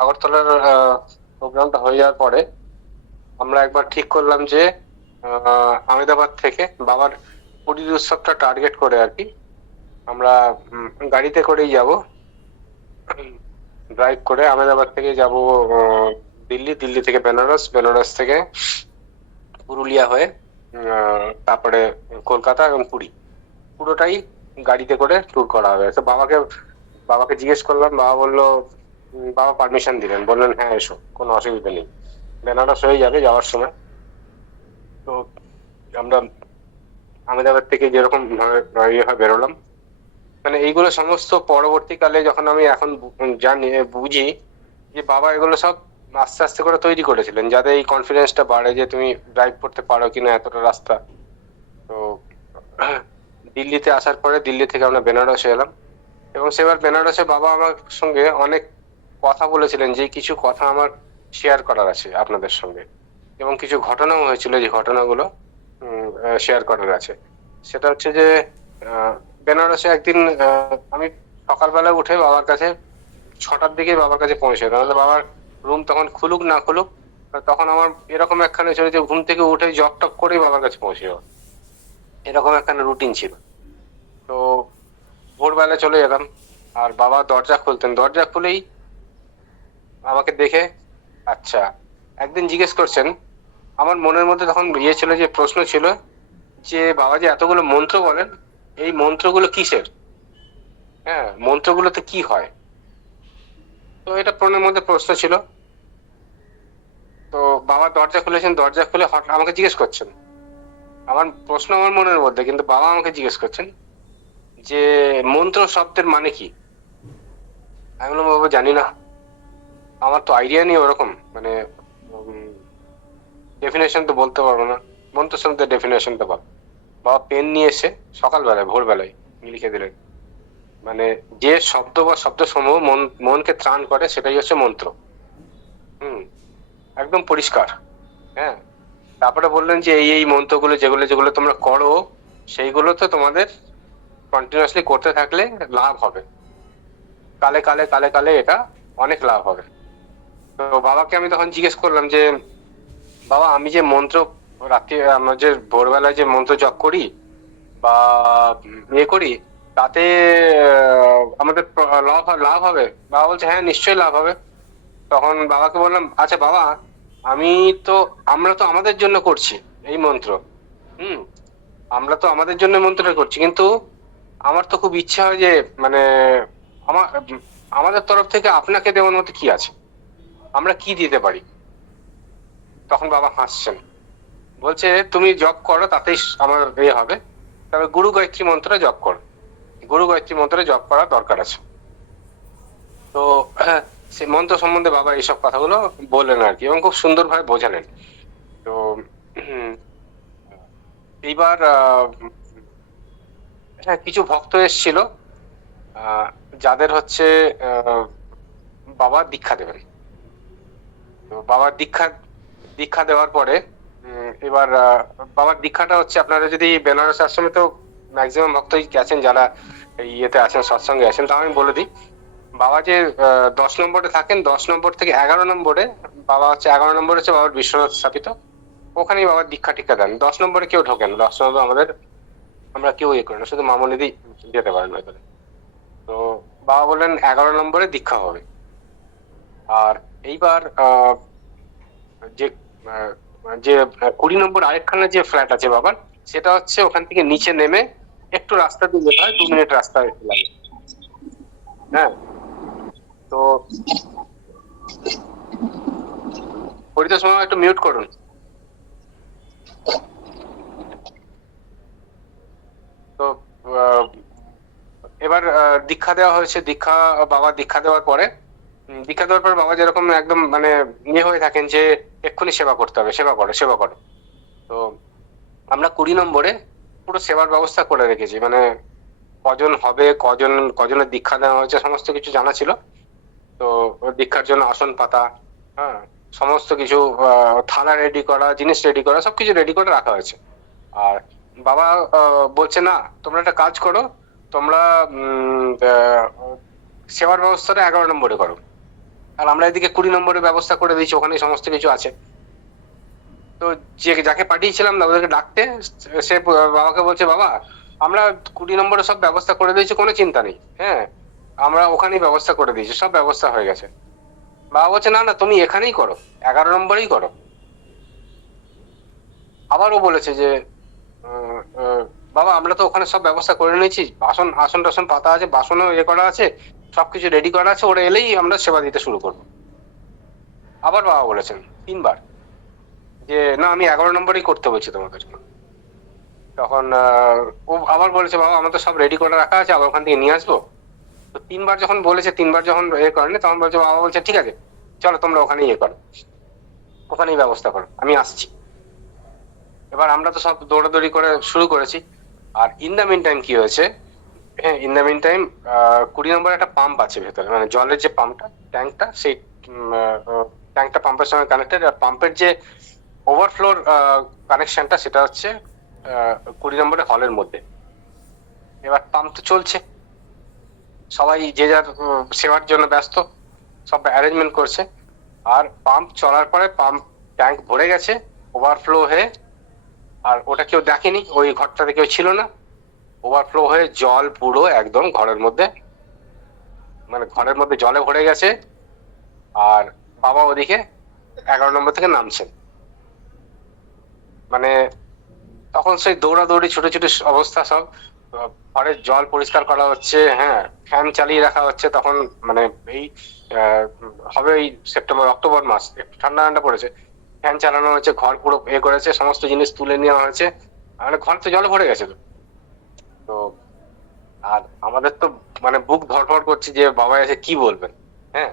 আগরতলার প্রোগ্রামটা হয়ে যাওয়ার পরে আমরা একবার ঠিক করলাম যে আহ, আমেদাবাদ থেকে বাবার পুরীর উৎসবটা টার্গেট করে আর কি। আমরা গাড়িতে করেই যাব। ড্রাইভ করে আমেদাবাদ থেকে যাব দিল্লি দিল্লি থেকে বেনারস বেনারস থেকে পুরুলিয়া হয়ে তারপরে কলকাতা এবং পুরী। পুরোটাই গাড়িতে করে ট্যুর করা হবে। তো বাবাকে বাবাকে জিজ্ঞেস করলাম বাবা বলল বাবা পারমিশন দিলেন। বললেন হ্যাঁ এসো, কোনো অসুবিধা নেই। বেনারস হয়ে যাবে যাওয়ার সময়। তো আমরা আহমেদাবাদ থেকে যেরকম ভাবে হয় বেরোলাম। মানে এইগুলো সমস্ত পরবর্তীকালে যখন আমি এখন জানি, বুঝি যে বাবা এগুলো সব আস্তে আস্তে করে তৈরি করেছিলেন। যাতে এই কনফিডেন্সটা বাড়ে যে তুমি ড্রাইভ করতে পারো কিনা এতটা রাস্তা। তো দিল্লিতে আসার পরে দিল্লি থেকে আমরা বেনারসে এলাম। এবং সেবার বেনারসে বাবা আমার সঙ্গে অনেক কথা বলেছিলেন যে কিছু কথা আমার শেয়ার করার আছে আপনাদের সঙ্গে। এবং কিছু ঘটনাও হয়েছিল যে ঘটনাগুলো শেয়ার করার আছে। সেটা হচ্ছে যে বেনারসে একদিন আমি সকালবেলা উঠে বাবার কাছে, ছটার দিকে বাবার কাছে পৌঁছে তাহলে বাবার রুম তখন খুলুক না খুলুক, তখন আমার এরকম একখানে ছিল যে ঘুম থেকে উঠে জব টপ করেই বাবার কাছে পৌঁছে যাওয়া। এরকম একখানে রুটিন ছিল। তো ভোরবেলা চলে যেতাম আর বাবা দরজা খুলতেন। দরজা খুলেই আমাকে দেখে আচ্ছা। একদিন জিজ্ঞেস করছেন, আমার মনের মধ্যে তখন ইয়ে ছিল যে, প্রশ্ন ছিল যে, বাবা যে এতগুলো মন্ত্র বলেন, এই মন্ত্রগুলো কিসের? হ্যাঁ মন্ত্রগুলোতে কি হয়? তো এটা মনের মধ্যে প্রশ্ন ছিল। তো বাবা দরজা খুলেছেন, দরজা খুলে হঠাৎ আমাকে জিজ্ঞেস করছেন। আমার প্রশ্ন আমার মনের মধ্যে, কিন্তু বাবা আমাকে জিজ্ঞেস করছেন যে, মন্ত্র শব্দের মানে কি? আমি বললাম, বাবা, জানি না। আমার তো আইডিয়া নেই ওরকম মানে ডেফিনেশন তো বলতে পারব না। মন্ত্র শব্দের ডেফিনেশনটা বল। বাবা পেন নিয়ে এসে সকালবেলায়, ভোরবেলায় লিখে দিলেন। মানে যে শব্দ বা শব্দ সমূহ মন, মনকে ত্রাণ করে সেটাই হচ্ছে মন্ত্র। হুম, একদম পরিষ্কার। হ্যাঁ তারপরে বললেন যে এই এই মন্ত্রগুলো যেগুলো যেগুলো তোমরা করো সেইগুলো তো তোমাদের কন্টিনিউয়াসলি করতে থাকলে লাভ হবে। কালে কালে কালে কালে এটা অনেক লাভ হবে। তো বাবাকে আমি তখন জিজ্ঞেস করলাম যে, বাবা, আমি যে মন্ত্র রাত্রি, আমরা যে ভোরবেলায় যে মন্ত্র জপ করি বা ইয়ে করি, তাতে আমাদের লাভ লাভ হবে? বাবা বলছে হ্যাঁ নিশ্চয়ই লাভ হবে। তখন বাবাকে বললাম আচ্ছা বাবা, আমি তো, আমরা তো আমাদের জন্য করছি এই মন্ত্র। হুম, আমরা তো আমাদের জন্য মন্ত্রটা করছি। কিন্তু আমার তো খুব ইচ্ছা হয় যে মানে আমার, আমাদের তরফ থেকে আপনাকে দেওয়ার মতো কি আছে? আমরা কি দিতে পারি? তখন বাবা হাসছেন। বলছে, তুমি জব করো, তাতেই আমার ইয়ে হবে। তবে গুরু গায়ত্রী মন্ত্রে জব করো। গুরু গায়ত্রী মন্ত্রে জব করার দরকার আছে। তো, সেই মন্ত্র সম্বন্ধে বাবা এইসব কথাগুলো বললেন আর কি এবং খুব সুন্দরভাবে বোঝালেন। তো, এইবার হ্যাঁ কিছু ভক্ত এসেছিল যাদের হচ্ছে বাবা দীক্ষা দেবেন। তো বাবার দীক্ষা দীক্ষা দেওয়ার পরে এবার বাবার দীক্ষাটা হচ্ছে আপনারা যদি বেনারস আশ্রমে তো ম্যাক্সিমাম ভক্তই গেছেন, যারা ইয়েতে আছেন, সৎসঙ্গে আছেন, তাও আমি বলে দিই। বাবা যে দশ নম্বরে থাকেন, দশ নম্বর থেকে এগারো নম্বরে, বাবা হচ্ছে, এগারো নম্বর হচ্ছে বাবার বিশ্বনাথ স্থাপিত। ওখানেই বাবার দীক্ষা টিক্ষা দেন। দশ নম্বরে কেউ ঢোকেন। দশ নম্বর আমাদের, আমরা কেউ ইয়ে করি না। শুধু মামনিদি যেতে পারেন ভেতরে তো বাবা বললেন, এগারো নম্বরে দীক্ষা হবে। আর এইবার যে যে কুড়ি নম্বর আরেকখানা যে ফ্ল্যাট আছে বাবার সেটা হচ্ছে ওখান থেকে নিচে নেমে একটু রাস্তা দিয়ে যেতে হয়, দু মিনিট রাস্তা লাগে হ্যাঁ? তো পরিতোষ মামা একটু মিউট করুন। তো এবার দীক্ষা দেওয়া হয়েছে, দীক্ষা বাবা দীক্ষা দেওয়ার পরে দীক্ষা দেওয়ার পর বাবা যেরকম একদম মানে ইয়ে হয়ে থাকেন যে এক্ষুনি সেবা করতে হবে, সেবা করো সেবা করো। তো আমরা কুড়ি নম্বরে পুরো সেবার ব্যবস্থা করে রেখেছি মানে কজন হবে, কজন, কজনের দীক্ষা দেওয়া হয়েছে, সমস্ত কিছু জানা ছিল। তো দীক্ষার জন্য আসন পাতা হ্যাঁ সমস্ত কিছু থালা রেডি করা, জিনিস রেডি করা, সবকিছু রেডি করে রাখা হয়েছে। আর বাবা বলছে, না, তোমরা একটা কাজ করো, তোমরা সেবার ব্যবস্থাটা এগারো নম্বরে করো। আর আমরা এদিকে কুড়ি নম্বরের ব্যবস্থা করে দিয়েছি ওখানে সমস্ত কিছু আছে। তো যে, যাকে পাঠিয়েছিলাম না, ওদেরকে ডাকতে, সে বাবাকে বলছে, বাবা, আমরা কুড়ি নম্বরে সব ব্যবস্থা করে দিয়েছি, কোনো চিন্তা নেই হ্যাঁ? আমরা ওখানেই ব্যবস্থা করে দিয়েছি, সব ব্যবস্থা হয়ে গেছে। বাবা বলছে, না না, তুমি এখানেই করো, এগারো নম্বরেই করো। আবারও বলেছে যে বাবা, আমরা তো ওখানে সব ব্যবস্থা করে নিয়েছি, বাসন আসন টাসন পাতা আছে, বাসনও ইয়ে করা আছে সবকিছু রেডি করা আছে, ওরা এলেই আমরা সেবা দিতে শুরু করব। আবার বাবা বলেছেন, তিনবার, যে না, আমি এগারো নম্বরেই করতে বলছি তোমাদের তখন ও আবার বলেছে, বাবা, আমার তো সব রেডি করে রাখা আছে, আবার ওখান থেকে নিয়ে আসব? তো তিনবার যখন বলেছে, তিনবার যখন এ করেনি, তখন বলছে, বাবা বলছে, ঠিক আছে, চলো তোমরা ওখানে ইয়ে করো। ওখানেই ব্যবস্থা করো, আমি আসছি। এবার আমরা তো সব দৌড়াদৌড়ি করে শুরু করেছি। আর ইন দ্য মিন টাইম কি হয়েছে? হ্যাঁ ইন দ্য মিন টাইম কুড়ি নম্বর একটা পাম্প আছে ভেতরে। মানে জলের যে পাম্পটা ট্যাঙ্কটা সেই ট্যাঙ্কটা পাম্পের সঙ্গে কানেক্টেড আর পাম্পের যে ওভারফ্লোর কানেকশনটা সেটা হচ্ছে কুড়ি নম্বরের হলের মধ্যে। এবার পাম্প তো চলছে। সবাই যে যার সেবার জন্য ব্যস্ত, সব অ্যারেঞ্জমেন্ট করছে। আর পাম্প চলার পরে পাম্প ট্যাঙ্ক ভরে গেছে ওভারফ্লো হয়ে, আর ওটা কেউ দেখেনি, ওই ঘরটাতে কেউ ছিল না। ওভারফ্লো হয়ে জল পুরো একদম ঘরের মধ্যে মানে ঘরের মধ্যে জলে ভরে গেছে। আর বাবা ওদিকে এগারো নম্বর থেকে নামছেন। মানে তখন সেই দৌড়াদৌড়ি, ছোট ছোট অবস্থা সব। ঘরের জল পরিষ্কার করা হচ্ছে হ্যাঁ ফ্যান চালিয়ে রাখা হচ্ছে। তখন মানে এই হবে এই সেপ্টেম্বর, অক্টোবর মাস, একটু ঠান্ডা ঠান্ডা পড়েছে। ফ্যান চালানো হয়েছে ঘর পুরো এ করেছে, সমস্ত জিনিস তুলে নেওয়া হয়েছে। মানে ঘর তো জলে ভরে গেছে তো। তো আর আমাদের তো মানে বুক ধরফর করছে যে বাবা এসে কি বলবেন হ্যাঁ?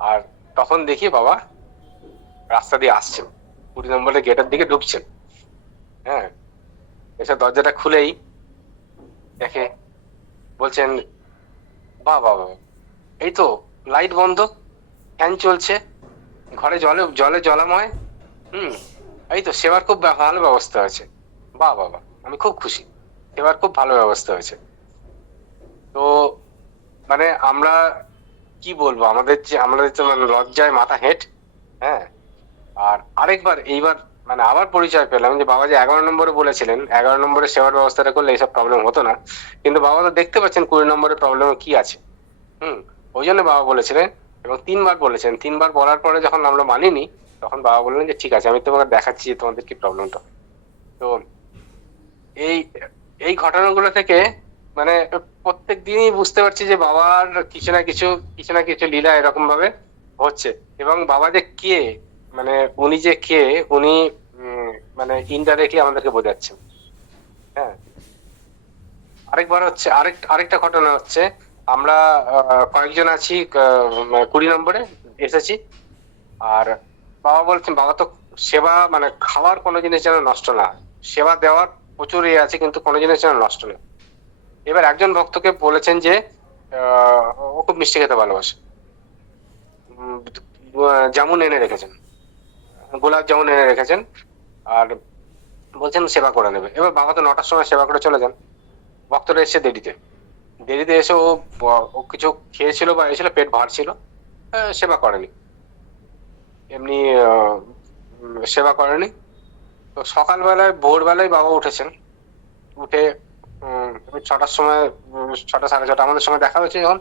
আর তখন দেখি বাবা রাস্তা দিয়ে আসছেন। কুড়ি নম্বরের গেটের দিকে ঢুকছেন হ্যাঁ? এসে দরজাটা খুলেই দেখে বলছেন বা বাবা এই তো লাইট বন্ধ, ফ্যান চলছে, ঘরে জলে জলে জলাময়, হুম? এই তো সেবার খুব বা- ভালো ব্যবস্থা আছে বাহ বাবা আমি খুব খুশি। সেবার খুব ভালো ব্যবস্থা হয়েছে। তো মানে আমরা কি বলব, আমাদের যে, আমাদের তো মানে লজ্জায় মাথা হেঁট হ্যাঁ? আর আরেকবার, এইবার মানে আবার পরিচয় পেলাম যে বাবা যে এগারো নম্বরে বলেছিলেন, এগারো নম্বরে সেবার ব্যবস্থাটা করলে এইসব প্রবলেম হতো না। কিন্তু বাবা তো দেখতে পাচ্ছেন কুড়ি নম্বরের প্রবলেম কি আছে। হুম? ওই জন্য বাবা বলেছিলেন এবং তিনবার বলেছেন। তিনবার বলার পরে যখন আমরা মানিনি, তখন বাবা বললেন যে, ঠিক আছে, আমি তোমাকে দেখাচ্ছি তোমাদের কি প্রবলেমটা তো এই এই ঘটনাগুলো থেকে মানে প্রত্যেক দিনই বুঝতে পারছি যে বাবার কিছু না কিছু কিছু না কিছু লীলা এরকম ভাবে হচ্ছে। এবং বাবা যে কে মানে উনি যে কে, উনি মানে ইনডাইরেক্টলি আমাদেরকে বোঝাচ্ছেন। হ্যাঁ। আরেকবার হচ্ছে, আরেক, আরেকটা ঘটনা হচ্ছে, আমরা কয়েকজন আছি কুড়ি নম্বরে এসেছি। আর বাবা বলছেন, বাবা তো সেবা মানে খাওয়ার কোনো জিনিস যেন নষ্ট না সেবা দেওয়ার প্রচুর ইয়ে আছে, কিন্তু কোনো জিনিস যেন নষ্ট নেই। এবার একজন ভক্তকে বলেছেন যে ও খুব মিষ্টি খেতে ভালোবাসে। জামুন এনে রেখেছেন। গোলাপ জামুন এনে রেখেছেন। আর বলছেন সেবা করে নেবে। এবার বাবা তো নটার সময় সেবা করে চলে যান। ভক্তরা এসে দেরিতে। দেরিতে এসে ও ও কিছু খেয়েছিল বা এসেছিল, পেট ভার ছিল সেবা করেনি। এমনি সেবা করেনি। তো সকালবেলায়, ভোরবেলায় বাবা উঠেছেন। উঠে ছটার সময় ছটা সাড়ে ছটা আমাদের সঙ্গে দেখা হয়েছে যখন।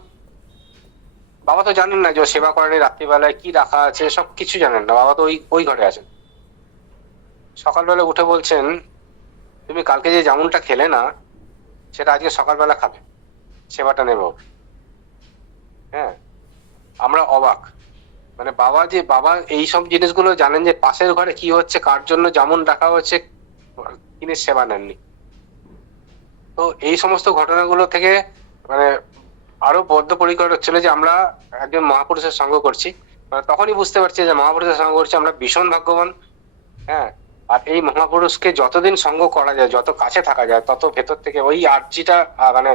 বাবা তো জানেন না যে সেবা করেনি, রাত্রিবেলায় কি রাখা আছে সব কিছু জানেন না। বাবা তো ওই ওই ঘরে আছেন। সকালবেলা উঠে বলছেন, তুমি কালকে যে জামুনটা খেলে না, সেটা আজকে সকালবেলা খাবে। সেবাটা নেব। হ্যাঁ আমরা অবাক। মানে বাবা যে বাবা এই সব জিনিসগুলো জানেন যে পাশের ঘরে কি হচ্ছে, কার জন্য যেমন রাখা হচ্ছে তিনি সেবা নেননি। তো এই সমস্ত ঘটনাগুলো থেকে মানে আরও বদ্ধপরিকর হচ্ছিল যে আমরা একজন মহাপুরুষের সঙ্গ করছি। মানে তখনই বুঝতে পারছি যে মহাপুরুষের সঙ্গ করছি, আমরা ভীষণ ভাগ্যবান। হ্যাঁ আর এই মহাপুরুষকে যতদিন সঙ্গ করা যায়, যত কাছে থাকা যায়, তত ভেতর থেকে ওই আর্জিটা মানে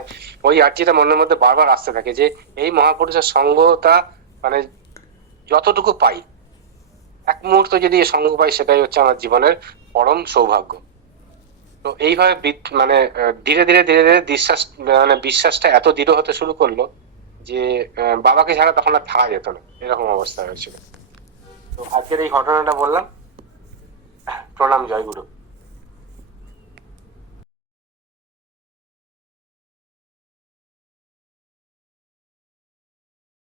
ওই আর্জিটা মনের মধ্যে বারবার আসতে থাকে যে এই মহাপুরুষের সঙ্গটা মানে যতটুকু পাই। এক মুহূর্ত যদি সঙ্গ পাই, সেটাই হচ্ছে আমার জীবনের পরম সৌভাগ্য। তো এইভাবে মানে ধীরে ধীরে ধীরে ধীরে বিশ্বাস মানে বিশ্বাসটা এত দৃঢ় হতে শুরু করল যে বাবাকে ছাড়া তখন আর থাকা যেত না। এরকম অবস্থা হয়েছিল। তো আজকের এই ঘটনাটা বললাম। প্রণাম, জয় গুরু।